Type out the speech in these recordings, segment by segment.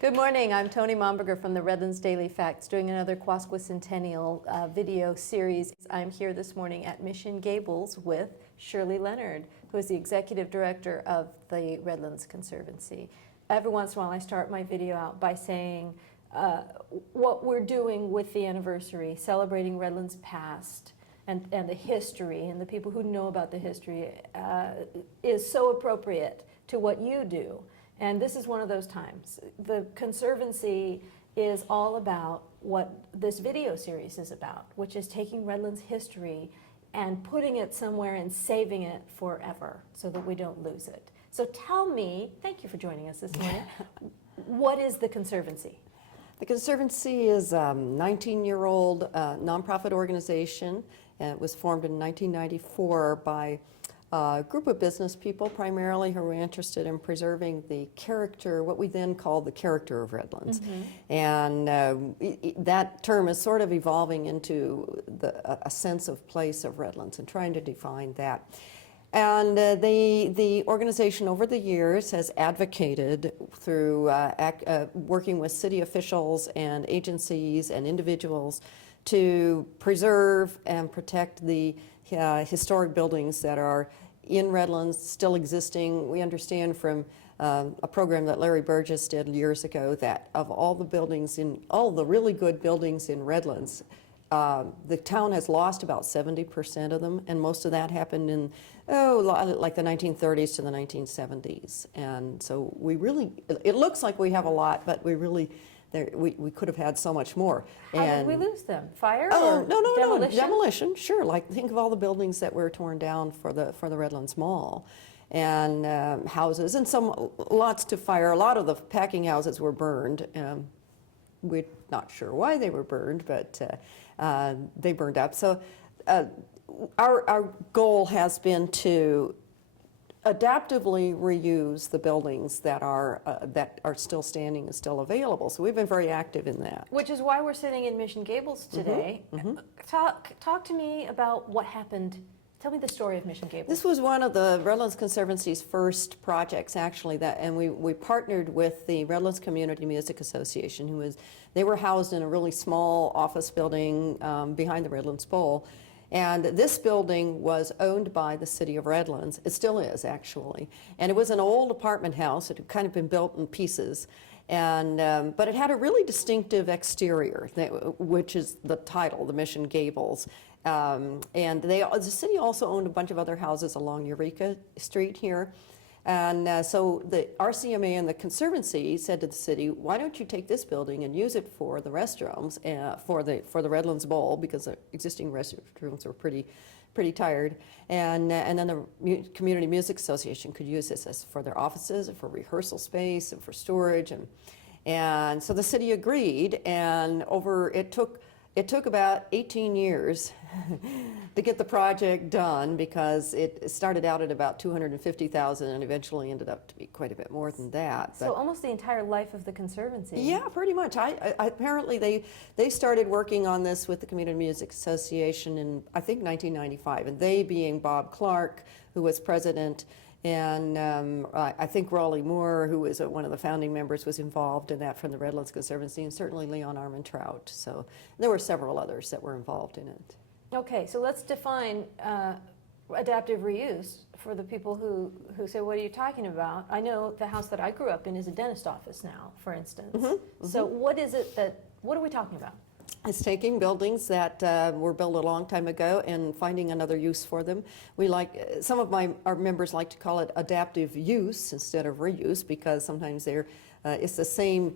Good morning, I'm Tony Momberger from the Redlands Daily Facts, doing another Quasquicentennial video series. I'm here this morning at Mission Gables with Sherli Leonard, who is the Executive Director of the Redlands Conservancy. Every once in a while I start my video out by saying what we're doing with the anniversary, celebrating Redlands past and the history, and the people who know about the history is so appropriate to what you do. And this is one of those times. The Conservancy is all about what this video series is about, which is taking Redlands history and putting it somewhere and saving it forever so that we don't lose it. So tell me, thank you for joining us this morning, what is the Conservancy? The Conservancy is a 19-year-old nonprofit organization, and it was formed in 1994 by a group of business people primarily who were interested in preserving the character, what we then called the character of Redlands. Mm-hmm. And that term is sort of evolving into a sense of place of Redlands and trying to define that. And the organization over the years has advocated through working with city officials and agencies and individuals to preserve and protect the historic buildings that are in Redlands, still existing. We understand from a program that Larry Burgess did years ago that of all the buildings all the really good buildings in Redlands, the town has lost about 70% of them, and most of that happened in, like the 1930s to the 1970s. And so we really, it looks like we have a lot, but we really, we could have had so much more. How did we lose them? Fire or demolition? No, demolition, sure. Like think of all the buildings that were torn down for the Redlands Mall, and houses, and lots to fire. A lot of the packing houses were burned. We're not sure why they were burned, but they burned up. So our goal has been to adaptively reuse the buildings that are still standing and still available. So we've been very active in that. Which is why we're sitting in Mission Gables today. Mm-hmm. Talk to me about what happened. Tell me the story of Mission Gables. This was one of the Redlands Conservancy's first projects, actually, and we partnered with the Redlands Community Music Association, they were housed in a really small office building behind the Redlands Bowl. And this building was owned by the City of Redlands. It still is, actually. And it was an old apartment house. It had kind of been built in pieces. And, but it had a really distinctive exterior, which is the title, the Mission Gables. And the city also owned a bunch of other houses along Eureka Street here. And so the RCMA and the Conservancy said to the city, why don't you take this building and use it for the restrooms, for the Redlands Bowl, because the existing restrooms were pretty tired. And then the Community Music Association could use this for their offices, and for rehearsal space, and for storage. And so the city agreed, and it took about 18 years to get the project done, because it started out at about $250,000 and eventually ended up to be quite a bit more than that. So almost the entire life of the Conservancy. Yeah, pretty much. Apparently they started working on this with the Community Music Association in, I think, 1995, and they being Bob Clark, who was president, and I think Raleigh Moore, who was one of the founding members, was involved in that from the Redlands Conservancy, and certainly Leon Armentrout. So there were several others that were involved in it. Okay, so let's define adaptive reuse for the people who say, what are you talking about? I know the house that I grew up in is a dentist office now, for instance. Mm-hmm, mm-hmm. So what are we talking about? It's taking buildings that were built a long time ago and finding another use for them. Some of our members like to call it adaptive use instead of reuse, because sometimes it's the same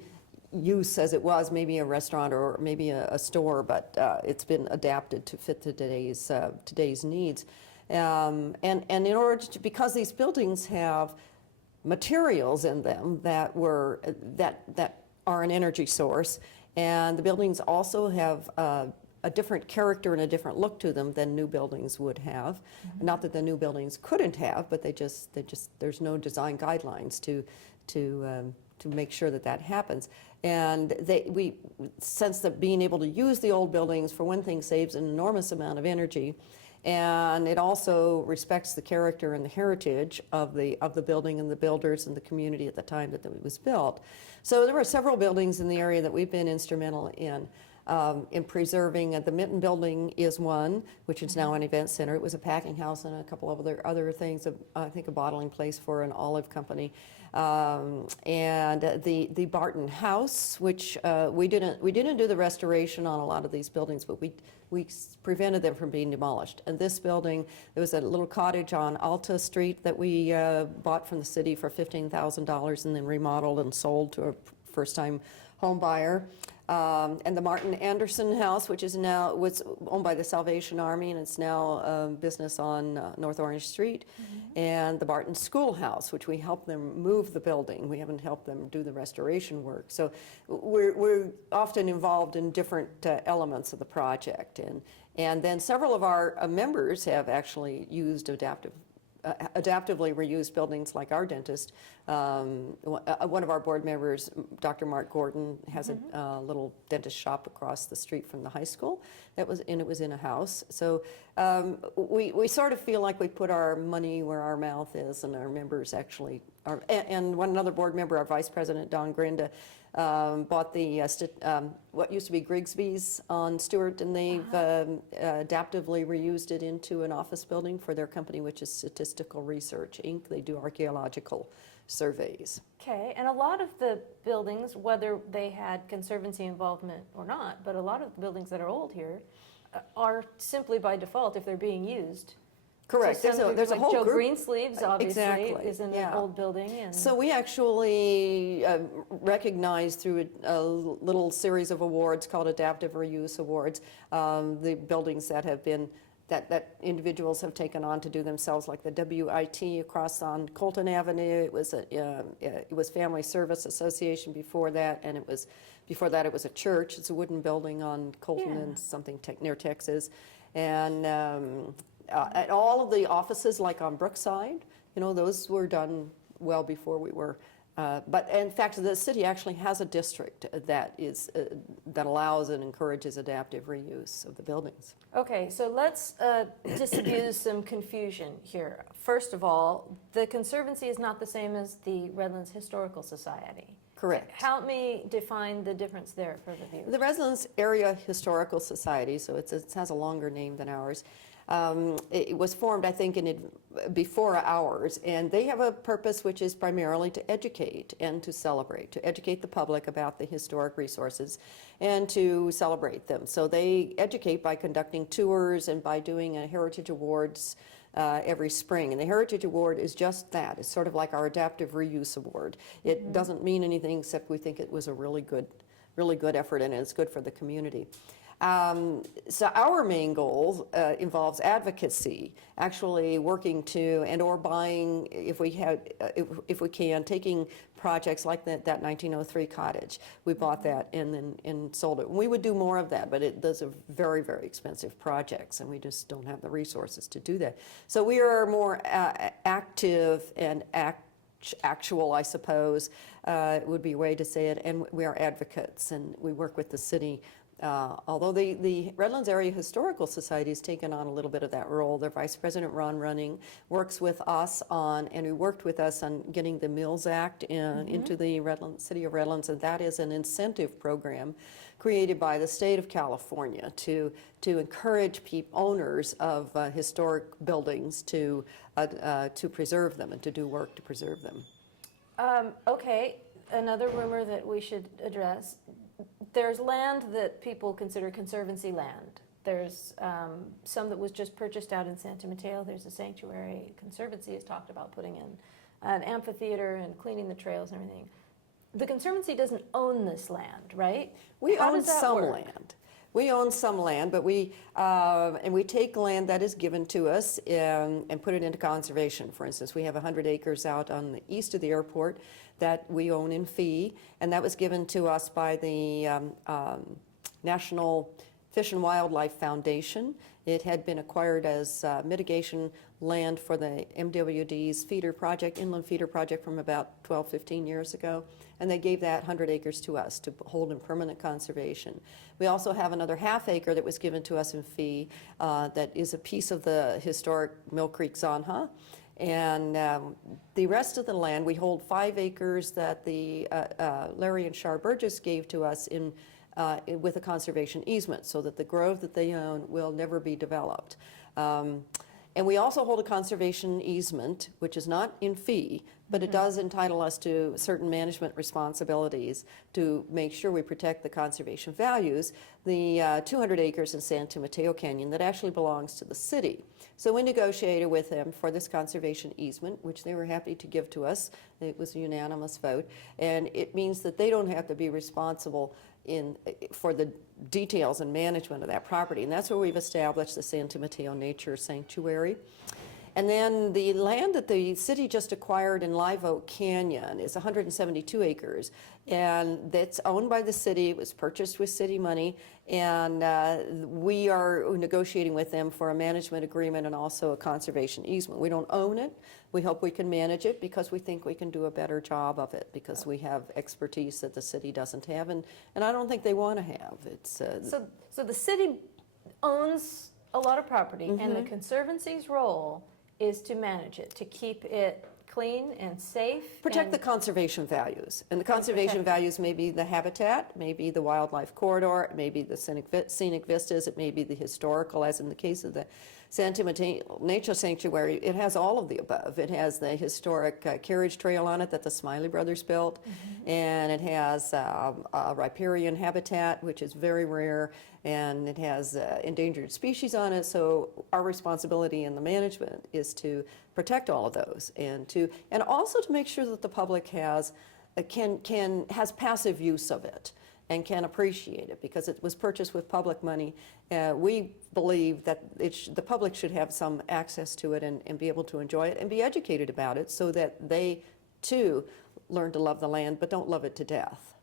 use as it was, maybe a restaurant or maybe a store, but it's been adapted to fit today's needs. And in order because these buildings have materials in them that are an energy source, and the buildings also have a different character and a different look to them than new buildings would have. Mm-hmm. Not that the new buildings couldn't have, but there's no design guidelines to make sure that happens. And we sense that being able to use the old buildings, for one thing, saves an enormous amount of energy, and it also respects the character and the heritage of the building and the builders and the community at the time that it was built. So there were several buildings in the area that we've been instrumental in preserving. The Mitten Building is one, which is now an event center. It was a packing house and a couple of other things, I think a bottling place for an olive company. And the Barton House, which we didn't do the restoration on a lot of these buildings, but we prevented them from being demolished. And this building, there was a little cottage on Alta Street that we bought from the city for $15,000 and then remodeled and sold to a first-time home buyer. And the Martin Anderson House, which is now was owned by the Salvation Army, and it's now a business on North Orange Street. And the Barton Schoolhouse, which we helped them move the building. We haven't helped them do the restoration work. So we're often involved in different elements of the project. And then several of our members have actually used adaptively reused buildings, like our dentist. One of our board members, Dr. Mark Gordon, has a little dentist shop across the street from the high school. It was in a house. So we sort of feel like we put our money where our mouth is, and our members actually are. And one another board member, our vice president, Don Grinda, bought the what used to be Grigsby's on Stewart, and they've adaptively reused it into an office building for their company, which is Statistical Research, Inc. They do archaeological surveys. Okay, and a lot of the buildings, whether they had Conservancy involvement or not, but a lot of the buildings that are old here are simply by default, if they're being used. Correct. So There's a whole Joe group. Greensleeves, obviously, Exactly. is in Yeah. an old building. And So we actually recognize through a little series of awards called Adaptive Reuse Awards, the buildings that have been that individuals have taken on to do themselves, like the WIT across on Colton Avenue. It was Family Service Association before that, and before that it was a church. It's a wooden building on Colton and something near Texas, and all of the offices, like on Brookside, those were done well before we were. But in fact, the city actually has a district that allows and encourages adaptive reuse of the buildings. Okay, so let's disabuse some confusion here. First of all, the Conservancy is not the same as the Redlands Historical Society. Correct. Help me define the difference there for the viewers. The Redlands Area Historical Society, so it has a longer name than ours. It was formed, I think, before ours, and they have a purpose which is primarily to educate and to celebrate, to educate the public about the historic resources and to celebrate them. So they educate by conducting tours and by doing a Heritage Awards every spring. And the Heritage Award is just that. It's sort of like our Adaptive Reuse Award. It doesn't mean anything except we think it was a really good effort, and it's good for the community. So our main goal involves advocacy, actually working to or buying, if we can, taking projects like that 1903 cottage. We bought that and sold it. We would do more of that, but those are very, very expensive projects, and we just don't have the resources to do that. So we are more active and actual, I suppose, would be a way to say it, and we are advocates, and we work with the city. Although the Redlands Area Historical Society has taken on a little bit of that role. Their Vice President, Ron Running, works with us and he worked with us on getting the Mills Act into the City of Redlands, and that is an incentive program created by the state of California to encourage owners of historic buildings to preserve them and to do work to preserve them. Okay, another rumor that we should address. There's land that people consider Conservancy land. There's some that was just purchased out in Santa Mateo. There's a sanctuary. Conservancy has talked about putting in an amphitheater and cleaning the trails and everything. The Conservancy doesn't own this land, right? We How own does that some work? land. We own some land, but we take land that is given to us and put it into conservation. For instance, we have 100 acres out on the east of the airport that we own in fee, and that was given to us by the National Fish and Wildlife Foundation. It had been acquired as mitigation land for the MWD's feeder project, inland feeder project from about 12, 15 years ago. And they gave that 100 acres to us to hold in permanent conservation. We also have another half acre that was given to us in fee that is a piece of the historic Mill Creek Zanha. And the rest of the land, we hold 5 acres that the Larry and Char Burgess gave to us with a conservation easement, so that the grove that they own will never be developed. And we also hold a conservation easement, which is not in fee, but it does entitle us to certain management responsibilities to make sure we protect the conservation values, the 200 acres in San Mateo Canyon that actually belongs to the city. So we negotiated with them for this conservation easement, which they were happy to give to us. It was a unanimous vote, and it means that they don't have to be responsible for the details and management of that property. And that's where we've established the San Mateo Nature Sanctuary. And then the land that the city just acquired in Live Oak Canyon is 172 acres, and that's owned by the city. It was purchased with city money, and we are negotiating with them for a management agreement and also a conservation easement. We don't own it. We hope we can manage it because we think we can do a better job of it, because we have expertise that the city doesn't have, and I don't think they want to have. It's So the city owns a lot of property, and the Conservancy's role is to manage it, to keep it clean and safe. Protect the conservation values. And the conservation values may be the habitat, maybe the wildlife corridor, it may be the scenic vistas, it may be the historical, as in the case of the Santa Mateo Nature Sanctuary. It has all of the above. It has the historic carriage trail on it that the Smiley brothers built, and it has a riparian habitat, which is very rare, and it has endangered species on it. So our responsibility in the management is to protect all of those, and also to make sure that the public has passive use of it and can appreciate it, because it was purchased with public money. We believe that the public should have some access to it and be able to enjoy it and be educated about it, so that they too learn to love the land but don't love it to death.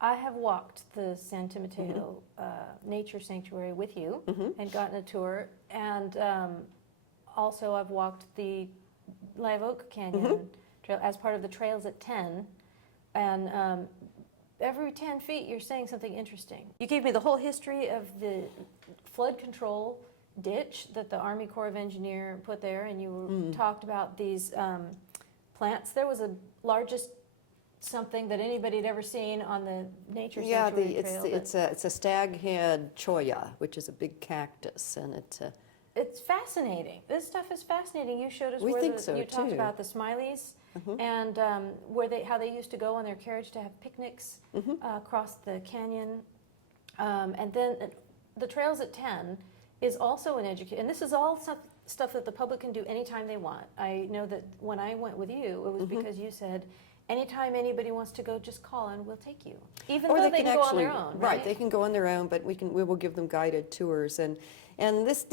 I have walked the Santa Mateo Nature Sanctuary with you and gotten a tour, and also I've walked the Live Oak Canyon Trail as part of the Trails at 10, and every 10 feet you're saying something interesting. You gave me the whole history of the flood control ditch that the Army Corps of Engineer put there, and you talked about these plants. There was a largest something that anybody had ever seen on the Nature Sanctuary Trail. It's a staghead cholla, which is a big cactus, and it's fascinating. This stuff is fascinating. You showed us you talked about the Smileys and how they used to go on their carriage to have picnics across the canyon. And then the Trails at 10 is also an education. And this is all stuff that the public can do anytime they want. I know that when I went with you, it was because you said, anytime anybody wants to go, just call and we'll take you. Even though they can go on their own, right? They can go on their own, but we will give them guided tours. And this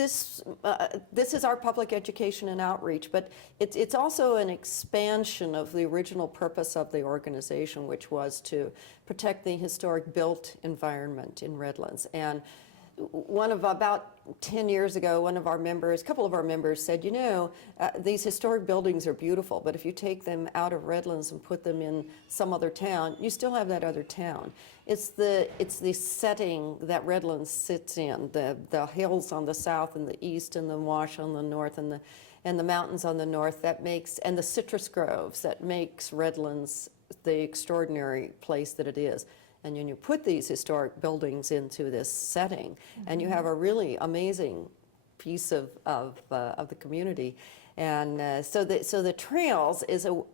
is our public education and outreach, but it's also an expansion of the original purpose of the organization, which was to protect the historic built environment in Redlands. And about 10 years ago, a couple of our members said, these historic buildings are beautiful, but if you take them out of Redlands and put them in some other town, you still have that other town. It's the setting that Redlands sits in, the hills on the south and the east, and the wash on the north, and the mountains on the north and the citrus groves that makes Redlands the extraordinary place that it is. And then you put these historic buildings into this setting, and you have a really amazing piece of the community. And so the Trails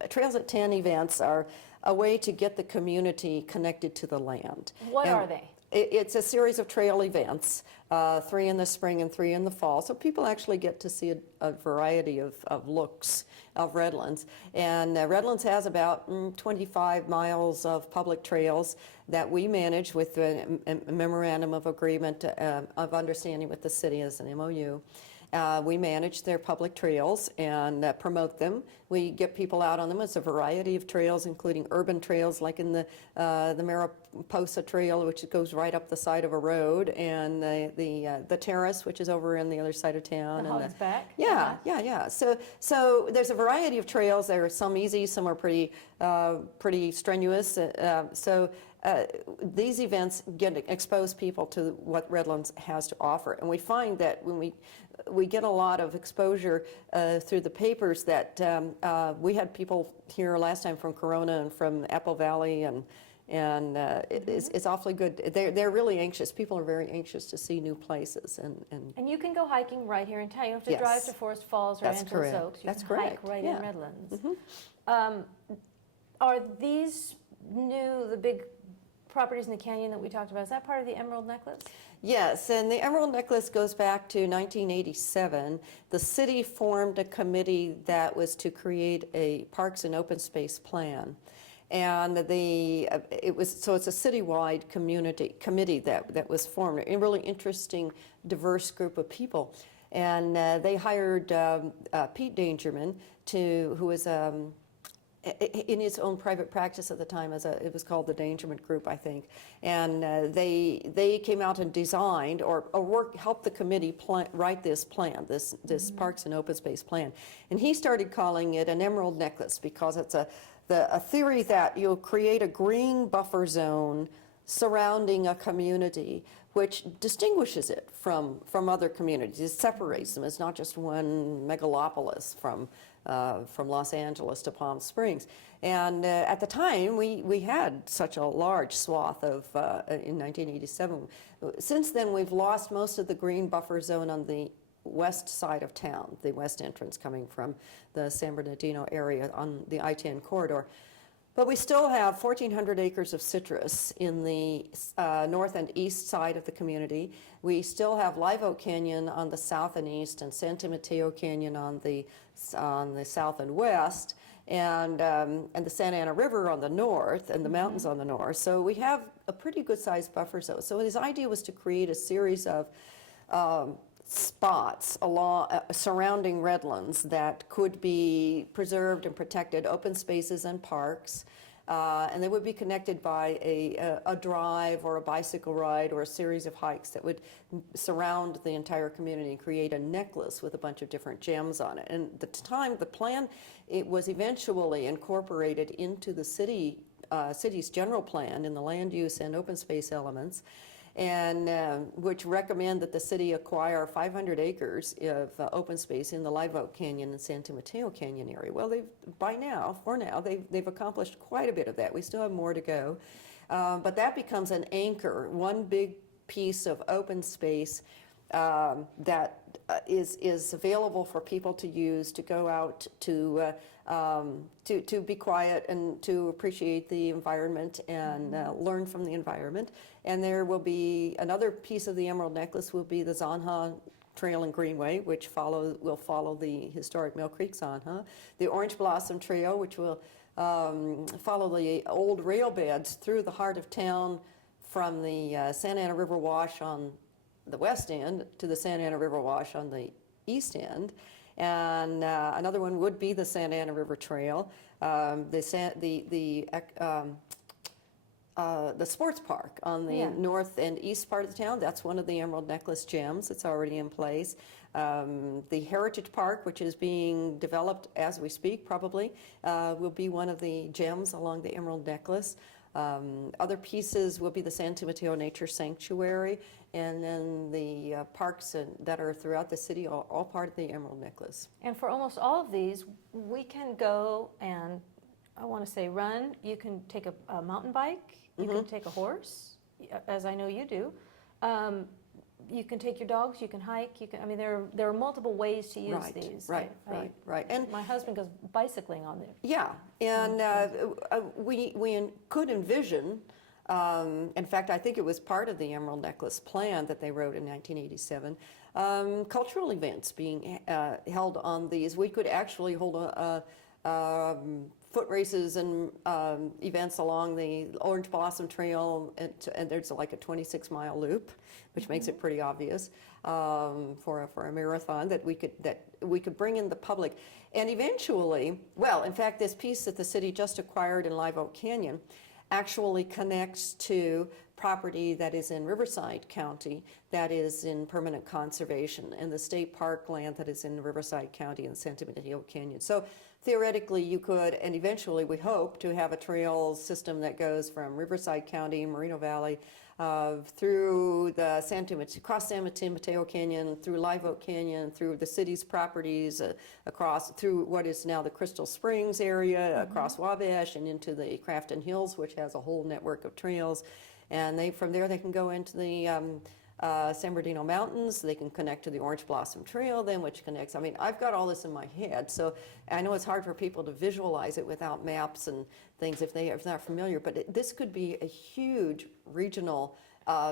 Trails at 10 events are a way to get the community connected to the land. What are they? It's a series of trail events, 3 in the spring and 3 in the fall. So people actually get to see a variety of looks of Redlands. And Redlands has about 25 miles of public trails that we manage with a memorandum of agreement of understanding with the city as an MOU. We manage their public trails and promote them. We get people out on them. It's a variety of trails, including urban trails, like in the Mariposa Trail, which goes right up the side of a road, and the Terrace, which is over on the other side of town. The Hogs Back. Yeah. So there's a variety of trails. There are some easy, some are pretty strenuous. These events expose people to what Redlands has to offer, and we find that when we get a lot of exposure through the papers. That we had people here last time from Corona and from Apple Valley, and it's awfully good. They're really anxious. People are very anxious to see new places, and you can go hiking right here in town. You don't have to drive to Forest Falls or Antelope Oaks. You can hike right in Redlands. Are these the big properties in the canyon that we talked about, is that part of the Emerald Necklace? Yes, and the Emerald Necklace goes back to 1987. The city formed a committee that was to create a parks and open space plan. And it's a citywide committee that was formed, a really interesting, diverse group of people. And they hired Pete Dangerman, who was in his own private practice at the time. It was called the Dangerman Group, I think. And they came out and designed or helped the committee write this plan, this Parks and Open Space plan. And he started calling it an Emerald Necklace because it's a theory that you'll create a green buffer zone surrounding a community, which distinguishes it from other communities. It separates them. It's not just one megalopolis from Los Angeles to Palm Springs. And at the time, we had such a large swath in 1987. Since then, we've lost most of the green buffer zone on the west side of town, the west entrance coming from the San Bernardino area on the I-10 corridor. But we still have 1,400 acres of citrus in the north and east side of the community. We still have Live Oak Canyon on the south and east, and Santa Mateo Canyon on the south and west, and the Santa Ana River on the north, and the mountains on the north. So we have a pretty good-sized buffer zone. So his idea was to create a series of spots surrounding Redlands that could be preserved and protected, open spaces and parks, and they would be connected by a drive or a bicycle ride or a series of hikes that would surround the entire community and create a necklace with a bunch of different gems on it. And at the time, the plan, it was eventually incorporated into the city's general plan in the land use and open space elements, and which recommend that the city acquire 500 acres of open space in the Live Oak Canyon and Santa Mateo Canyon area. Well, they've accomplished quite a bit of that. We still have more to go, but that becomes an anchor, one big piece of open space that is available for people to use to go out to be quiet and to appreciate the environment and learn from the environment. And there will be another piece of the Emerald Necklace will be the Zanha Trail and Greenway, which will follow the historic Mill Creek Zanha. The Orange Blossom Trail, which will follow the old rail beds through the heart of town from the Santa Ana River Wash on the west end to the Santa Ana River Wash on the east end. And another one would be the Santa Ana River Trail, the sports park on the north and east part of the town. That's one of the Emerald Necklace gems. It's already in place. The Heritage Park, which is being developed as we speak, probably, will be one of the gems along the Emerald Necklace. Other pieces will be the Santa Mateo Nature Sanctuary, and then the parks that are throughout the city, all part of the Emerald Necklace. And for almost all of these, we can go and, I want to say run, you can take a mountain bike, you can take a horse, as I know you do. You can take your dogs, you can hike, there are multiple ways to use these. Right. And my husband goes bicycling on there. Yeah, and we could envision, in fact, I think it was part of the Emerald Necklace plan that they wrote in 1987, cultural events being held on these. We could actually hold foot races and events along the Orange Blossom Trail, and there's like a 26-mile loop, which makes it pretty obvious for a marathon that we could bring in the public, and eventually, well, in fact, this piece that the city just acquired in Live Oak Canyon actually connects to property that is in Riverside County that is in permanent conservation, and the state park land that is in Riverside County and Santa Mateo Canyon. So theoretically you could, and eventually we hope to have a trail system that goes from Riverside County, Moreno Valley, through the across San Mateo Canyon, through Live Oak Canyon, through the city's properties, across through what is now the Crystal Springs area, across Wabash and into the Crafton Hills, which has a whole network of trails. And from there they can go into the San Bernardino Mountains. They can connect to the Orange Blossom Trail then, which connects. I mean, I've got all this in my head, so I know it's hard for people to visualize it without maps and things if they're not familiar, but this could be a huge regional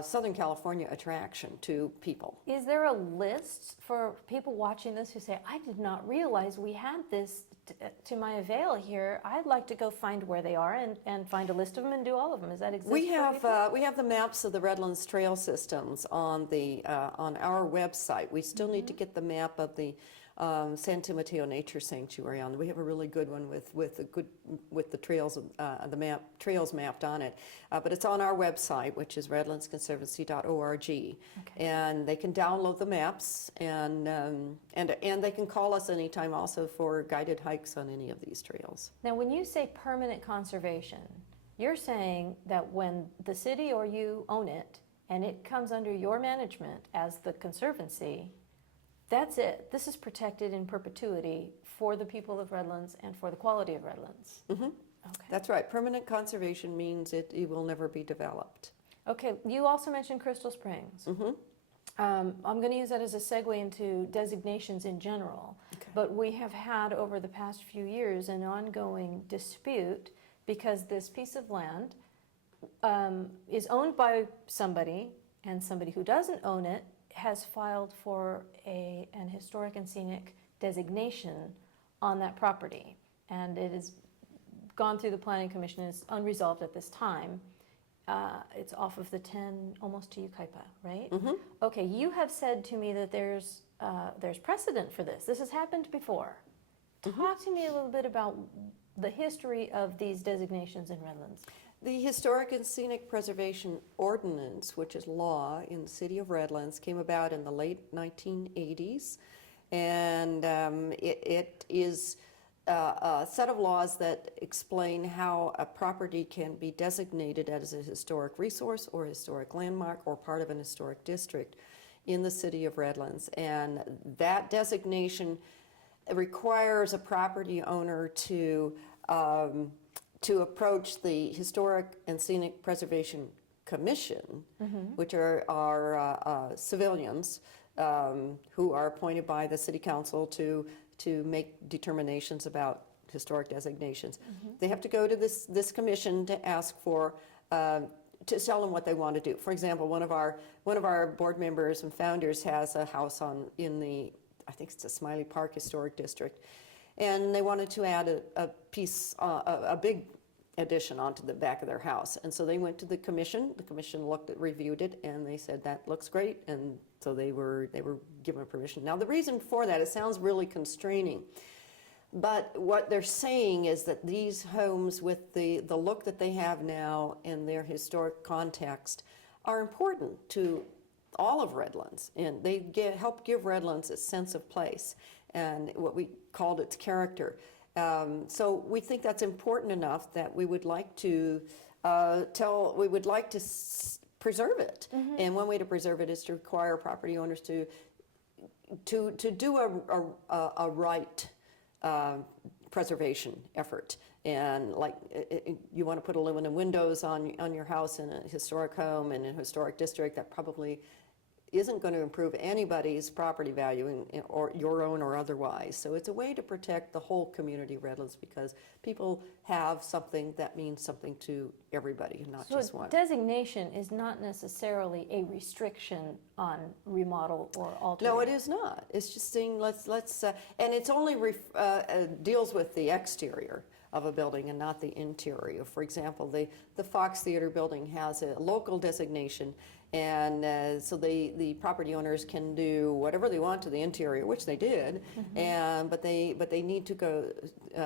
Southern California attraction to people. Is there a list for people watching this who say, I did not realize we had this to my avail here? I'd like to go find where they are and find a list of them and do all of them. Is that exist? We have the maps of the Redlands trail systems on our website. We still need to get the map of the Santa Mateo Nature Sanctuary on. We have a really good one with the trails trails mapped on it, but it's on our website, which is redlandsconservancy.org, okay. And they can download the maps, and they can call us anytime also for guided hikes on any of these trails. Now, when you say permanent conservation, you're saying that when the city or you own it and it comes under your management as the Conservancy, that's it. This is protected in perpetuity for the people of Redlands and for the quality of Redlands. Mm-hmm. Okay. That's right. Permanent conservation means it will never be developed. Okay. You also mentioned Crystal Springs. Mm-hmm. I'm going to use that as a segue into designations in general. Okay. But we have had over the past few years an ongoing dispute because this piece of land is owned by somebody, and somebody who doesn't own it has filed for an historic and scenic designation on that property, and it has gone through the Planning Commission and is unresolved at this time. It's off of the 10, almost to Yucaipa, right? Mm-hmm. Okay, you have said to me that there's precedent for this. This has happened before. Mm-hmm. Talk to me a little bit about the history of these designations in Redlands. The Historic and Scenic Preservation Ordinance, which is law in the City of Redlands, came about in the late 1980s, and it is a set of laws that explain how a property can be designated as a historic resource or historic landmark or part of an historic district in the City of Redlands. And that designation requires a property owner to approach the Historic and Scenic Preservation Commission, mm-hmm. which are civilians who are appointed by the City Council to make determinations about historic designations. Mm-hmm. They have to go to this commission to ask for, to tell them what they want to do. For example, one of our board members and founders has a house in the, I think it's the Smiley Park Historic District, and they wanted to add a piece, a big addition onto the back of their house. And so they went to the commission. The commission reviewed it, and they said that looks great. And so they were given permission. Now the reason for that, it sounds really constraining, but what they're saying is that these homes with the look that they have now and their historic context are important to all of Redlands, and they help give Redlands a sense of place and what we called its character. So we think that's important enough that we would like to preserve it. Mm-hmm. And one way to preserve it is to require property owners to do a right preservation effort. And like you want to put aluminum windows on your house in a historic home and in a historic district, that probably isn't going to improve anybody's property value, or your own or otherwise. So it's a way to protect the whole community of Redlands, because people have something that means something to everybody, not just one. Designation is not necessarily a restriction on remodel or altering. No, it is not. It's just saying and it's only deals with the exterior of a building and not the interior. For example, the Fox Theater building has a local designation, and so the property owners can do whatever they want to the interior, which they did, but they need to go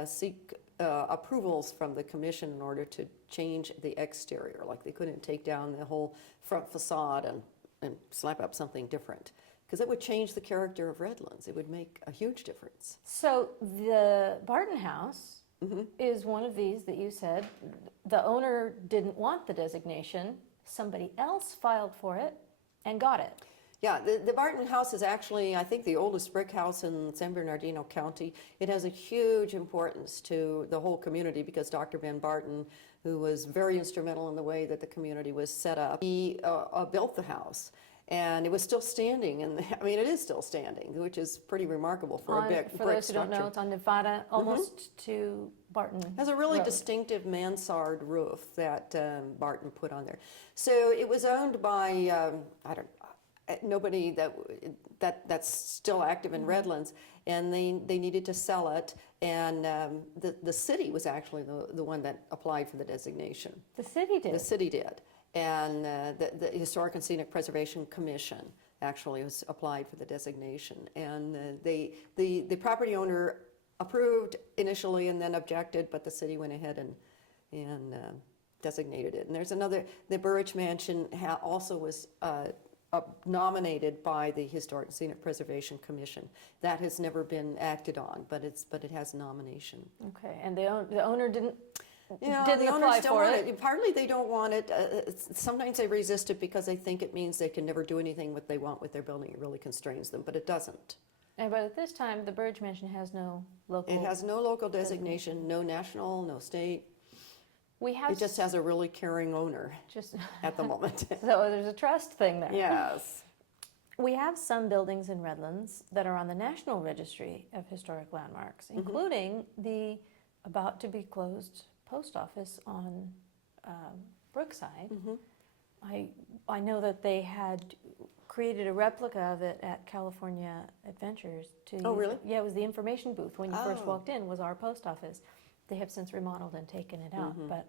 seek approvals from the commission in order to change the exterior. Like, they couldn't take down the whole front facade and slap up something different, because it would change the character of Redlands. It would make a huge difference. So the Barton House is one of these that you said the owner didn't want the designation. Somebody else filed for it and got it. Yeah, the Barton House is actually, I think, the oldest brick house in San Bernardino County. It has a huge importance to the whole community because Dr. Ben Barton, who was very instrumental in the way that the community was set up, he built the house. And it was still standing, and I mean, it is still standing, which is pretty remarkable for a big brick structure. For those who don't know, it's on Nevada, almost to Barton. It has a really Road. distinctive mansard roof that Barton put on there. So it was owned by nobody that's still active in Redlands, and they needed to sell it, and the city was actually the one that applied for the designation. The city did. The city did. And the Historic and Scenic Preservation Commission actually was applied for the designation. And the property owner approved initially and then objected, but the city went ahead and designated it. And there's another, the Burridge Mansion also was nominated by the Historic and Scenic Preservation Commission. That has never been acted on, but it has a nomination. Okay, and the owner didn't. Yeah, didn't the apply owners don't for want it. it. Partly they don't want it. Sometimes they resist it because they think it means they can never do anything what they want with their building. It really constrains them, but it doesn't. But at this time, the Burridge Mansion has no local. It has no local designation, no national, no state. We have. It just has a really caring owner Just at the moment. so there's a trust thing there. Yes. We have some buildings in Redlands that are on the National Registry of Historic Landmarks, including the about to be closed post office on Brookside. I know that they had created a replica of it at California Adventures. Oh, really? Yeah, it was the information booth when you first Oh. walked in was our post office. They have since remodeled and taken it out, but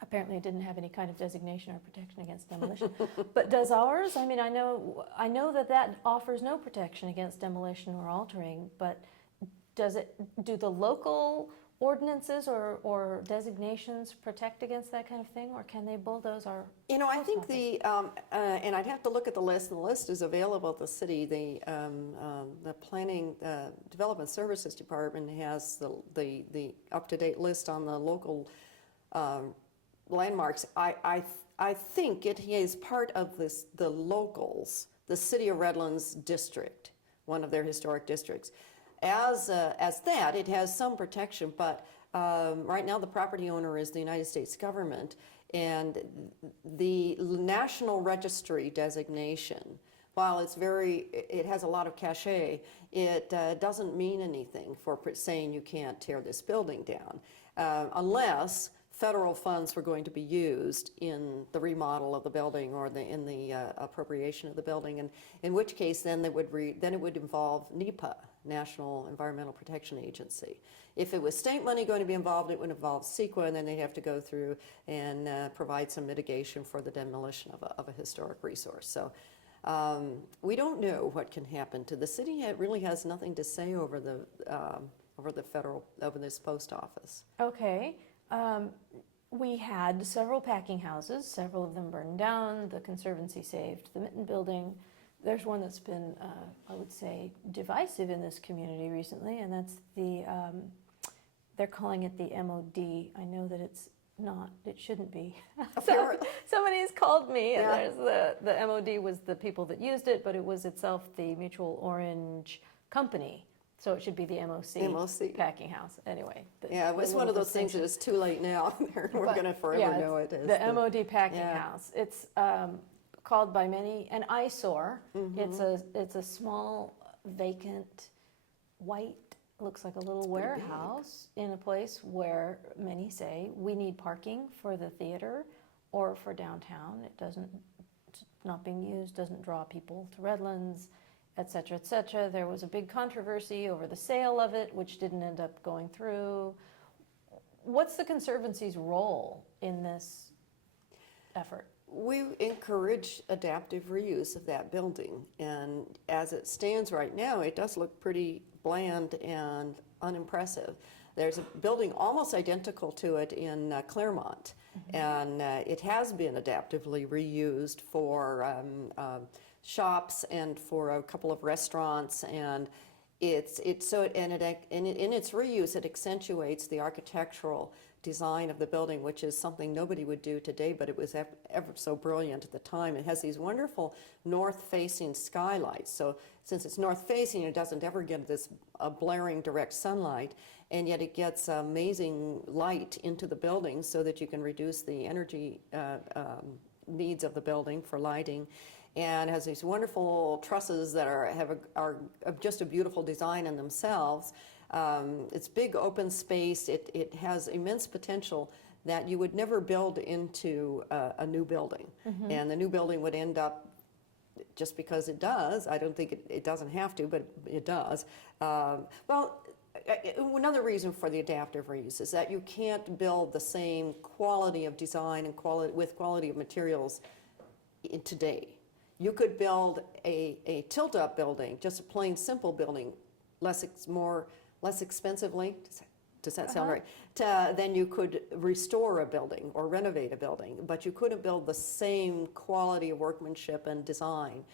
apparently it didn't have any kind of designation or protection against demolition. But does ours? I mean, I know that offers no protection against demolition or altering, but do the local ordinances or designations protect against that kind of thing, or can they bulldoze our I post think office? and I'd have to look at the list, and the list is available at the city. The Planning Development Services Department has the up-to-date list on the local landmarks. I think it is part of the locals, the City of Redlands district, one of their historic districts. As that, it has some protection, but right now the property owner is the United States government, and the National Registry designation, while it has a lot of cachet, it doesn't mean anything for saying you can't tear this building down, unless federal funds were going to be used in the remodel of the building or in the appropriation of the building, and in which case then it would involve NEPA, National Environmental Protection Agency. If it was state money going to be involved, it would involve CEQA, and then they'd have to go through and provide some mitigation for the demolition of a historic resource. So we don't know what can happen to the city. It really has nothing to say over this post office. Okay. We had several packing houses, several of them burned down. The Conservancy saved the Mitten Building. There's one that's been, I would say, divisive in this community recently, and that's they're calling it the MOD. I know that it's not, it shouldn't be. Somebody has called me, and there's the MOD was the people that used it, but it was itself the Mutual Orange Company. So it should be the MOC packing house. Anyway. Yeah, it was one of those things that is too late now. We're going to forever know it as the MOD packing house. It's called by many an eyesore. It's a small, vacant, white, looks like a little warehouse in a place where many say we need parking for the theater or for downtown. It's not being used, doesn't draw people to Redlands, et cetera, et cetera. There was a big controversy over the sale of it, which didn't end up going through. What's the Conservancy's role in this effort? We encourage adaptive reuse of that building, and as it stands right now, it does look pretty bland and unimpressive. There's a building almost identical to it in Claremont, and it has been adaptively reused for shops and for a couple of restaurants, and in its reuse, it accentuates the architectural design of the building, which is something nobody would do today, but it was ever so brilliant at the time. It has these wonderful north-facing skylights. So since it's north-facing, it doesn't ever get this blaring direct sunlight, and yet it gets amazing light into the building so that you can reduce the energy needs of the building for lighting. And has these wonderful trusses that are just a beautiful design in themselves. It's big open space. It has immense potential that you would never build into a new building. And the new building would end up, just because it does, I don't think it doesn't have to, but it does. Another reason for the adaptive reuse is that you can't build the same quality of design and quality of materials today. You could build a tilt-up building, just a plain simple building, less expensively. Does that sound right? Then you could restore a building or renovate a building, but you couldn't build the same quality of workmanship and design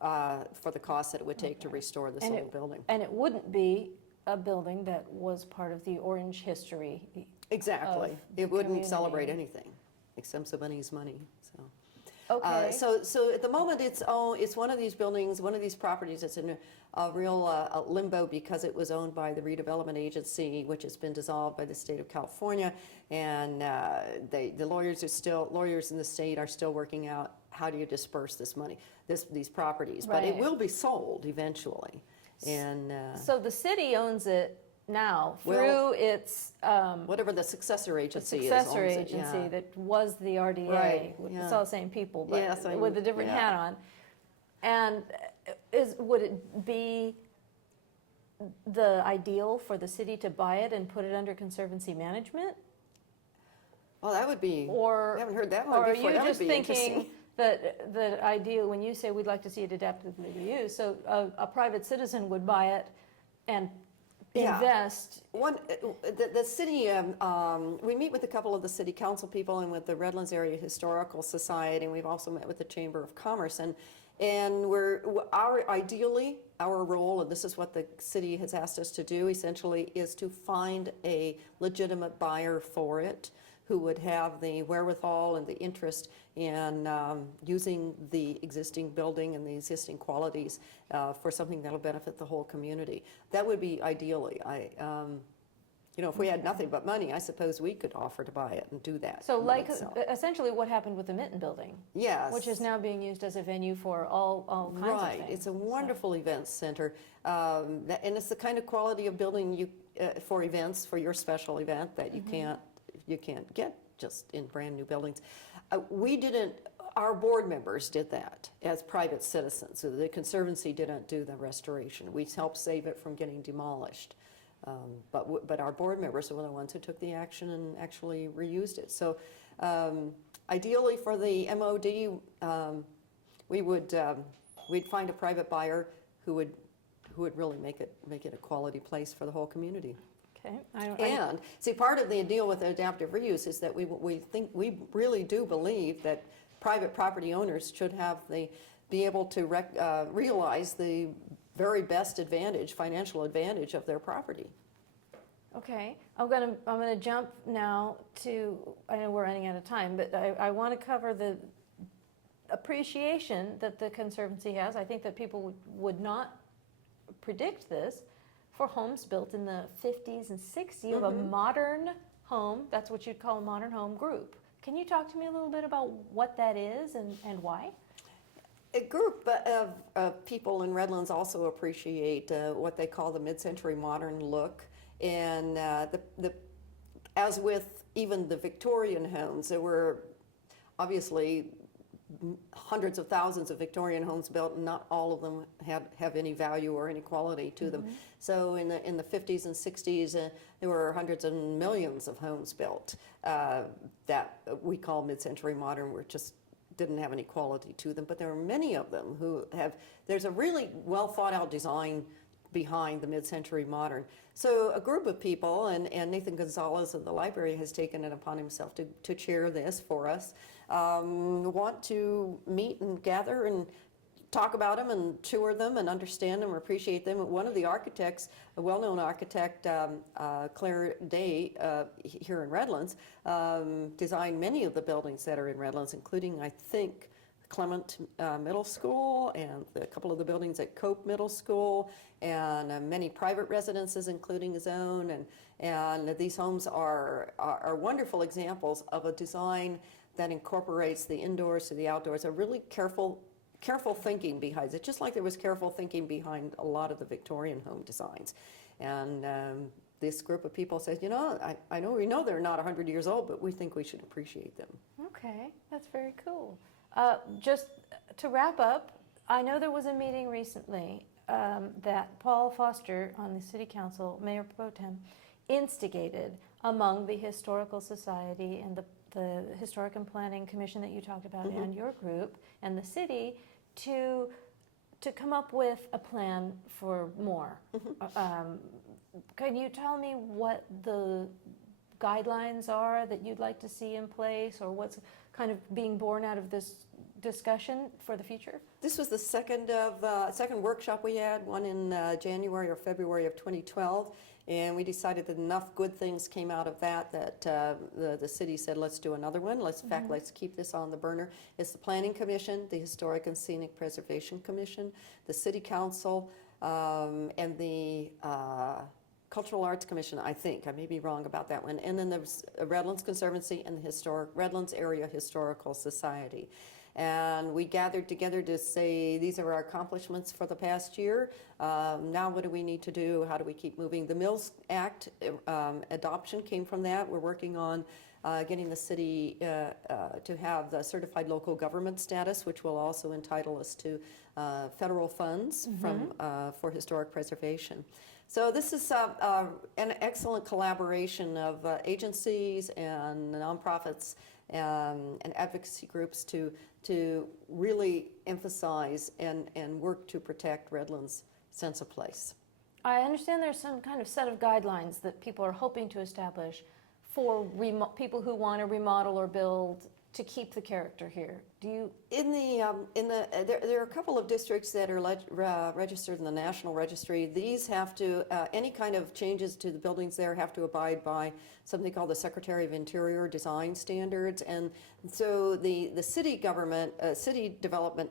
for the cost that it would take to restore this old building. And it wouldn't be a building that was part of the orange history. Exactly. It wouldn't celebrate anything except somebody's money. So. Okay. So at the moment, it's one of these buildings, one of these properties that's in a real limbo because it was owned by the redevelopment agency, which has been dissolved by the state of California, and the lawyers in the state are still working out how do you disperse this money, these properties, but it will be sold eventually, and so the city owns it now through its whatever the successor agency that was the RDA. Right, It's all the same people, but yes, with a different hat on. And would it be the ideal for the city to buy it and put it under Conservancy management? Well, that would be. I haven't heard that one or before. Are you that just would be thinking that the ideal, when you say we'd like to see it adaptively reused, so a private citizen would buy it and invest? The city, we meet with a couple of the city council people and with the Redlands Area Historical Society, and we've also met with the Chamber of Commerce, and ideally our role, and this is what the city has asked us to do essentially, is to find a legitimate buyer for it who would have the wherewithal and the interest in using the existing building and the existing qualities for something that'll benefit the whole community. That would be ideally. If we had nothing but money, I suppose we could offer to buy it and do that. So essentially what happened with the Mitten Building. Yes. Which is now being used as a venue for all kinds of things. Right. It's a wonderful event center. And it's the kind of quality of building for events, for your special event, that you can't get just in brand new buildings. Our board members did that as private citizens. So the Conservancy didn't do the restoration. We helped save it from getting demolished. But our board members were the ones who took the action and actually reused it. So ideally for the MOD, we'd find a private buyer who would really make it a quality place for the whole community. Okay. And see, part of the deal with adaptive reuse is that we really do believe that private property owners should be able to realize the very best financial advantage of their property. Okay, I'm gonna jump now to, I know we're running out of time, but I want to cover the appreciation that the Conservancy has. I think that people would not predict this for homes built in the 50s and 60s. You have a modern home, that's what you'd call a modern home group. Can you talk to me a little bit about what that is and why? A group of people in Redlands also appreciate what they call the mid-century modern look, and as with even the Victorian homes, there were obviously hundreds of thousands of Victorian homes built, and not all of them have any value or any quality to them. So in the 50s and 60s, there were hundreds and millions of homes built that we call mid-century modern, were just didn't have any quality to them. But there are many of them who have. There's a really well thought out design behind the mid-century modern. So a group of people, and Nathan Gonzalez of the library has taken it upon himself to chair this for us, want to meet and gather and talk about them and tour them and understand them and appreciate them. One of the architects, a well-known architect, Claire Day, here in Redlands, designed many of the buildings that are in Redlands, including, I think, Clement Middle School and a couple of the buildings at Cope Middle School, and many private residences, including his own. And these homes are wonderful examples of a design that incorporates the indoors to the outdoors, a really careful thinking behind it, just like there was careful thinking behind a lot of the Victorian home designs. And this group of people said, you know, we know they're not 100 years old, but we think we should appreciate them. Okay, that's very cool. Just to wrap up, I know there was a meeting recently that Paul Foster on the City Council, Mayor Pro Tem, instigated among the Historical Society and the Historic and Planning Commission that you talked about, and your group and the city to come up with a plan for more. Can you tell me what the guidelines are that you'd like to see in place, or what's kind of being born out of this discussion for the future? This was the second workshop we had, one in January or February of 2012, and we decided that enough good things came out of that the city said, let's do another one. Let's keep this on the burner. It's the Planning Commission, the Historic and Scenic Preservation Commission, the City Council, and the Cultural Arts Commission, I think. I may be wrong about that one. And then there's Redlands Conservancy and the Redlands Area Historical Society. And we gathered together to say, these are our accomplishments for the past year. Now what do we need to do? How do we keep moving? The Mills Act adoption came from that. We're working on getting the city to have the certified local government status, which will also entitle us to federal funds for historic preservation. So this is an excellent collaboration of agencies and nonprofits and advocacy groups to really emphasize and work to protect Redlands' sense of place. I understand there's some kind of set of guidelines that people are hoping to establish for people who want to remodel or build to keep the character here. Do you? There are a couple of districts that are registered in the National Registry. These have to, any kind of changes to the buildings there have to abide by something called the Secretary of Interior Design Standards. And so the city government, City Development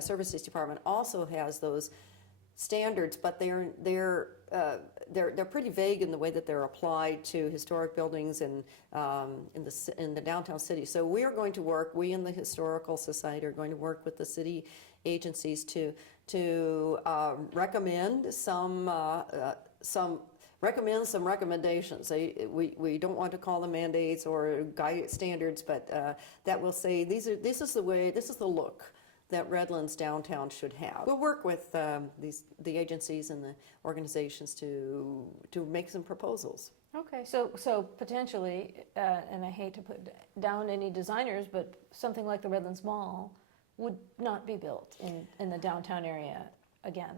Services Department also has those standards, but they're pretty vague in the way that they're applied to historic buildings and in the downtown city. So we are going to work. We in the Historical Society are going to work with the city agencies to recommend some recommendations. We don't want to call them mandates or guide standards, but that will say this is the look that Redlands downtown should have. We'll work with the agencies and the organizations to make some proposals. Okay, so potentially, and I hate to put down any designers, but something like the Redlands Mall would not be built in the downtown area again.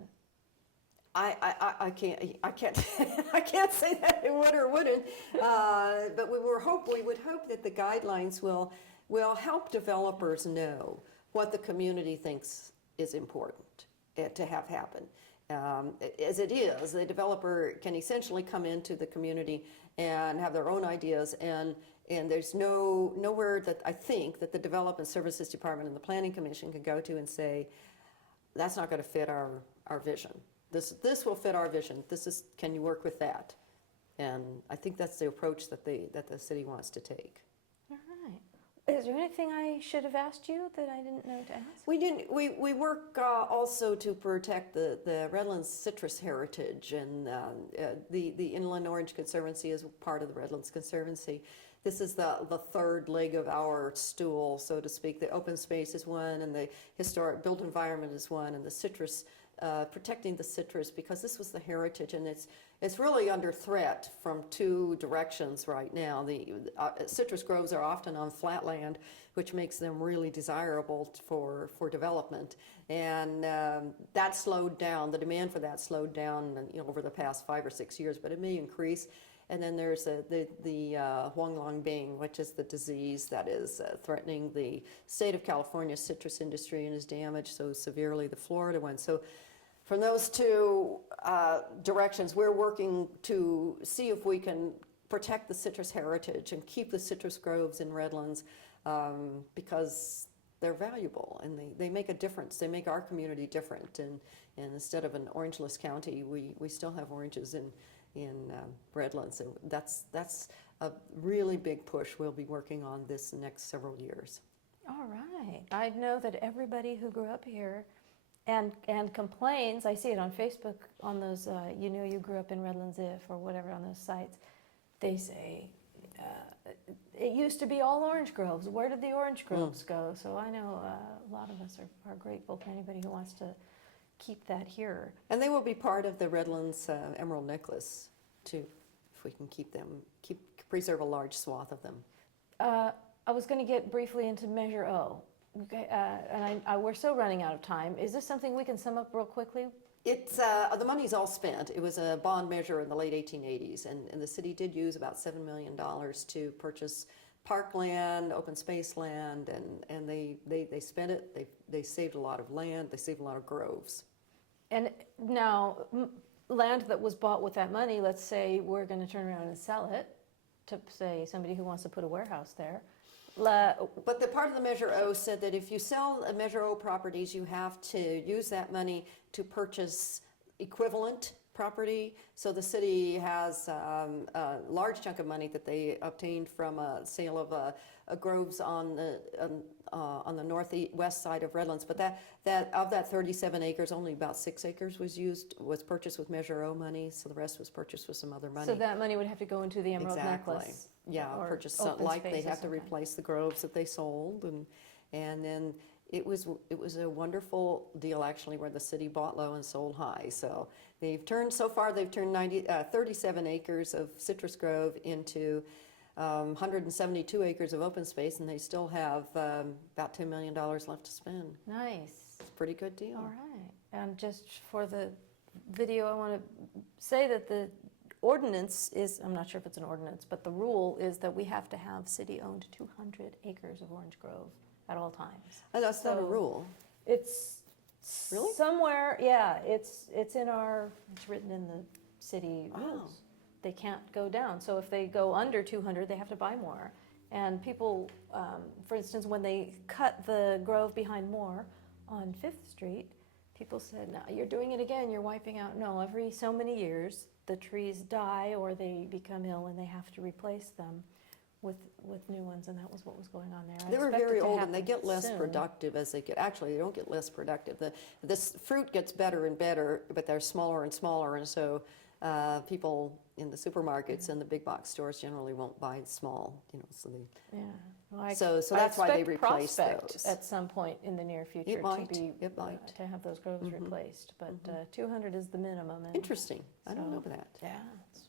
I can't say that it would or wouldn't, but we would hope that the guidelines will help developers know what the community thinks is important to have happen. As it is, the developer can essentially come into the community and have their own ideas, and there's nowhere that I think that the Development Services Department and the Planning Commission can go to and say, that's not going to fit our vision. This will fit our vision. Can you work with that? And I think that's the approach that the city wants to take. All right. Is there anything I should have asked you that I didn't know to ask? We didn't. We work also to protect the Redlands citrus heritage, and the Inland Orange Conservancy is part of the Redlands Conservancy. This is the third leg of our stool, so to speak. The open space is one, and the historic built environment is one, and the citrus, protecting the citrus, because this was the heritage, and it's really under threat from two directions right now. The citrus groves are often on flat land, which makes them really desirable for development, and that slowed down. The demand for that slowed down, over the past 5 or 6 years, but it may increase. And then there's the Huanglongbing, which is the disease that is threatening the state of California's citrus industry and has damaged so severely the Florida one. So from those two directions, we're working to see if we can protect the citrus heritage and keep the citrus groves in Redlands, because they're valuable and they make a difference. They make our community different. And instead of an orangeless county, we still have oranges in Redlands. So that's a really big push we'll be working on this next several years. All right. I know that everybody who grew up here and complains, I see it on Facebook on those, you grew up in Redlands if, or whatever, on those sites, they say, it used to be all orange groves. Where did the orange groves go? So I know a lot of us are grateful for anybody who wants to keep that here. And they will be part of the Redlands Emerald Necklace too, if we can preserve a large swath of them. I was going to get briefly into Measure O. Okay, and we're still running out of time. Is this something we can sum up real quickly? It's the money's all spent. It was a bond measure in the late 1880s, and the city did use about $7 million to purchase parkland, open space land, and they spent it. They saved a lot of land. They saved a lot of groves. And now, land that was bought with that money, let's say we're going to turn around and sell it to, say, somebody who wants to put a warehouse there. But the part of the Measure O said that if you sell Measure O properties, you have to use that money to purchase equivalent property. So the city has a large chunk of money that they obtained from a sale of groves on the northwest side of Redlands. But that of that 37 acres, only about 6 acres was purchased with Measure O money. So the rest was purchased with some other money. So that money would have to go into the Emerald Exactly. Necklace. Yeah, purchase something like they'd have to replace the groves that they sold, and then it was a wonderful deal actually, where the city bought low and sold high. So they've turned 37 acres of citrus grove into 172 acres of open space, and they still have about $10 million left to spend. Nice. It's a pretty good deal. All right. And just for the video, I want to say that the ordinance is, I'm not sure if it's an ordinance, but the rule is that we have to have city-owned 200 acres of orange grove at all times. Oh, that's not a rule. It's Really? somewhere, yeah, it's written in the city rules. They can't go down. So if they go under 200, they have to buy more. And people, for instance, when they cut the grove behind Moore on 5th Street, people said, no, you're doing it again, you're wiping out. No, every so many years, the trees die or they become ill and they have to replace them with new ones, and that was what was going on there. They were very old, and they get less productive as they get. Actually, they don't get less productive. This fruit gets better and better, but they're smaller and smaller, and so people in the supermarkets and the big box stores generally won't buy small. So they. Yeah. Well, so that's why they replace those at some point in the near future to have those groves replaced. But 200 is the minimum. And interesting. I don't know that. Yeah. It's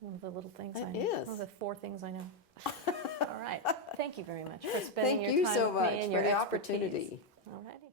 one of the little things I know. It is. One of the 4 things I know. All right. Thank you very much for spending Thank your you time so with much me and for your the expertise. opportunity. All righty.